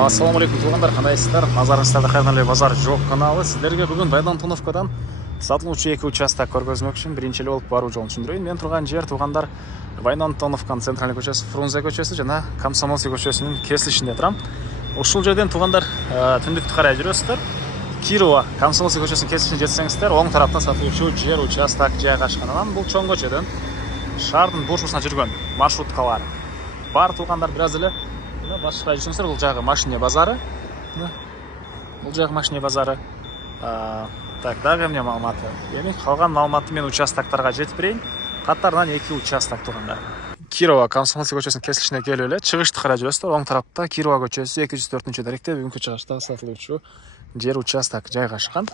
Ассаламу алейкум туугандар, кандайсыздар? Назарыңыздарда Хайрнали базар жок каналы. Сиздерге бүгүн Байламтоновкадан сатылуучу эки участок көргөзмөкчүмүн. Биринчи эле болуп баруу жолун түшүндүрөйүн. Мен турган жер туугандар Байламтоновканын центральный көчөсү, Фрунзе көчөсү жана Комсомольский көчөсүнүн кесилишинде турам. Ушул жерден туугандар түндүктү карай жүрөсүздөр. Кирова Комсомольский көчөсүнүн кесилишине жетсеңиздер, оң тараптан сатылуучу жер участок жайгашкан. Анан бул чоң көчөдөн шаардын бурчусуна жүргөн маршруткалар бар туугандар. Бираз эле башка жүрсөңүздөр, бул жагы машине базары. Бул жагы машине базары. Так, дагы эмне маалыматы? Эми калган маалыматты мен участокторго жетип берейин. Катарынан эки участок туугандар. Кирова Комсомольский көчөсүнүн кесилишине келип эле чыгышты карай жүрөсүздөр. Оң тарапта Кирова көчөсү 204-даректе бүгүнкү чыгышта сатылуучу жер участок жайгашкан.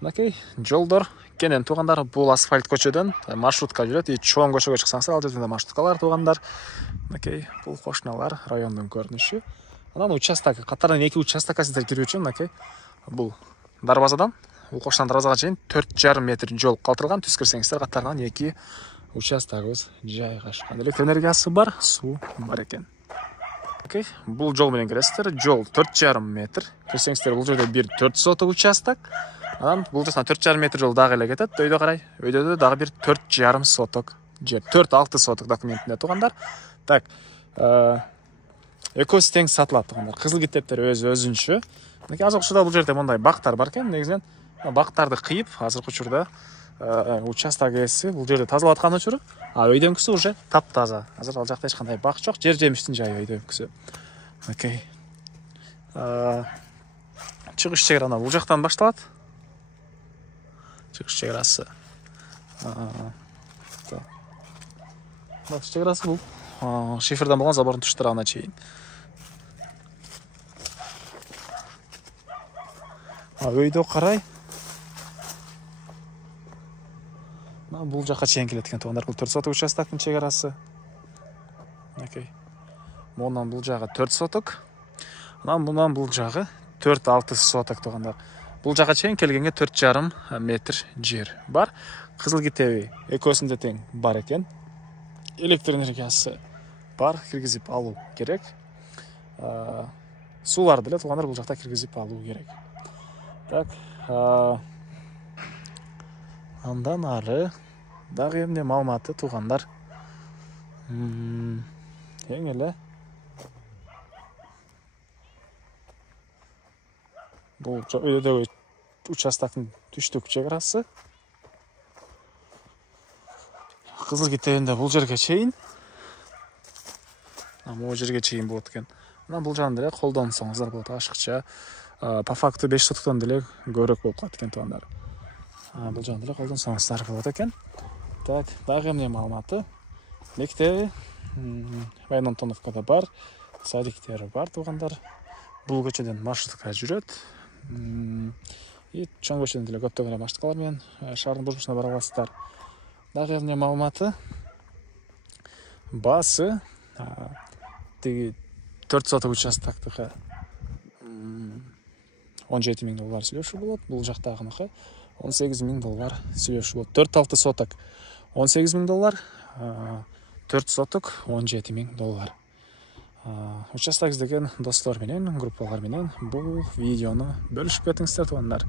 Мынакей жолдор кенен туугандар, бул асфальт көчөдөн маршрутка жүрөт. Чоң көчөгө чыксаңыздар, ал жерде маршруткалар туугандар. Мынакей бул кошуналар райондун көрүнүшү. Анан участок катарынан эки участокко сиздер кирүү үчүн мынакей бул дарбазадан, бул кошунан дарбазага чейин 4,5 метр жол калтырылган. Түз кирсеңиздер, катарынан эки участогубуз жайгашкан. Электр энергиясы бар, суу бар экен. Окей, бул жол менен киресиздер. Жол 4,5 метр. Кирсеңиздер, бул жерде бир 4 соток участок. Анан бул жактан 4,5 метр жол дагы эле кетет. Өйдө карай. Өйдө дагы бир 4,5 соток жер. 4,6 соток документинде туугандар. Так, экөөсү тең сатылат туугандар. Кызыл китептер өзүнчө. Мынакей азыркы учурда бул жерде мындай бактар бар экен. Негизинен бактарды кыйып, азыркы учурда участок ээси бул жерде тазалап аткан учуру, өйдөңкүсү уже таптаза. Азыр ал жакта эч кандай бак жок, жер жемиштин жайы өйдөңкүсү. Окей. Чыгыш чегара бул жактан башталат. Чыгыш чегарасы. Чыгыш чегарасы бул шиферден болгон забордун туш тарабына чейин. Өйдө карай бул жакка чейин келет экен туугандар. Бул 4 соток участоктун чегарасы. Окей. Мондан бул жагы 4 соток. Анан мындан бул жагы 4,6 соток туугандар. Бул жакка чейин келгенге 4,5 метр жер бар. Кызыл китеби экөөсүндө тең бар экен. Электр энергиясы бар, киргизип алуу керек. Сууларды деле туугандар бул жакта киргизип алуу керек. Так, андан ары дагы эмне маалыматы туугандар? Эң эле бул өйдөгү участоктун түштүк чегарасы. Кызыл китебинде бул жерге чейин. Могу жерге чейин болот экен. Анан бул жагын деле колдонсоңуздар болот. Ашыкча по факту 5 соттуктан деле көбүрөөк болуп калат экен туугандар. Бул жагын деле колдонсоңуздар болот экен. Так, дагы эмне маалыматы? Мектеби Байламтоновкада бар, садиктери бар туугандар. Бул көчөдөн маршрутка жүрөт. И чоң көчөдөн деле көптөгөн маршруткалар менен шаардын бурчусуна бара аласыздар. Дагы эмне маалыматы? Баасы тиги 4 соток участоктуга $17,000 сүйлөшүү болот. Бул жактагыныкы $18,000 сүйлөшүү болот. 4,6 соток $18,000, 4 соток $17,000. Участок издеген достор менен, группалар менен бул видеону бөлүшүп кетиңиздер туугандар.